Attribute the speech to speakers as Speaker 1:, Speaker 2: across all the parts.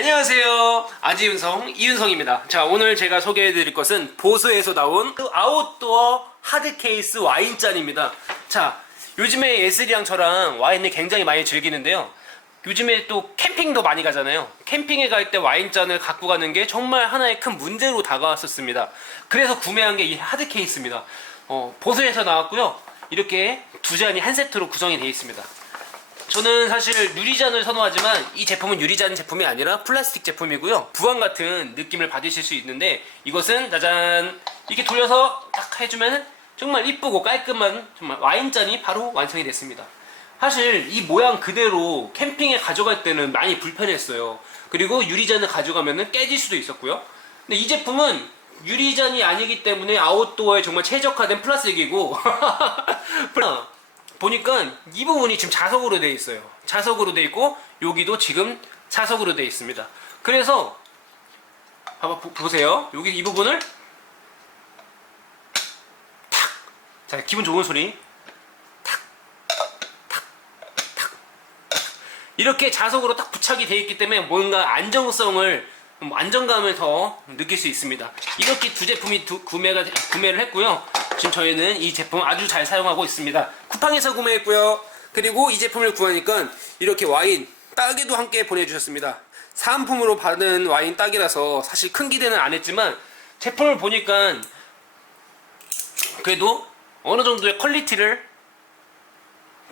Speaker 1: 안녕하세요. 아지윤성 이윤성입니다. 자 오늘 제가 소개해 드릴 것은 보스에서 나온 그 아웃도어 하드 케이스 와인잔입니다. 자 요즘에 예슬이랑 저랑 와인을 굉장히 많이 즐기는데요. 요즘에 또 캠핑도 많이 가잖아요. 캠핑에 갈 때 와인잔을 갖고 가는 게 정말 하나의 큰 문제로 다가왔었습니다. 그래서 구매한 게 이 하드 케이스입니다. 어, 보스에서 나왔고요. 이렇게 두 잔이 한 세트로 구성이 되어 있습니다. 저는 사실 유리잔을 선호하지만 이 제품은 유리잔 제품이 아니라 플라스틱 제품이고요. 부항 같은 느낌을 받으실 수 있는데 이것은 짜잔 이렇게 돌려서 딱 해주면 정말 이쁘고 깔끔한 정말 와인잔이 바로 완성이 됐습니다. 사실 이 모양 그대로 캠핑에 가져갈 때는 많이 불편했어요. 그리고 유리잔을 가져가면 깨질 수도 있었고요. 근데 이 제품은 유리잔이 아니기 때문에 아웃도어에 정말 최적화된 플라스틱이고 보니까 이 부분이 지금 자석으로 되어 있어요. 자석으로 되어 있고 여기도 지금 자석으로 되어 있습니다. 그래서 한번 보- 보세요. 여기 이 부분을 탁. 자, 기분 좋은 소리. 탁. 탁. 탁. 이렇게 자석으로 딱 부착이 되어 있기 때문에 뭔가 안정성을 좀 안정감을 더 느낄 수 있습니다. 이렇게 두 제품이 두- 구매가 구매를 했고요. 지금 저희는 이 제품 아주 잘 사용하고 있습니다. 쿠팡에서 구매했고요. 그리고 이 제품을 구하니까 이렇게 와인 따개도 함께 보내주셨습니다. 사은품으로 받은 와인 따기라서 사실 큰 기대는 안 했지만 제품을 보니까 그래도 어느 정도의 퀄리티를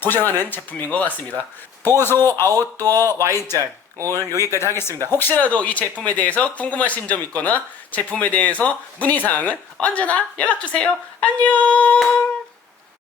Speaker 1: 보장하는 제품인 것 같습니다. 보소 아웃도어 와인잔 오늘 여기까지 하겠습니다. 혹시라도 이 제품에 대해서 궁금하신 점 있거나 제품에 대해서 문의사항은 언제나 연락주세요. 안녕!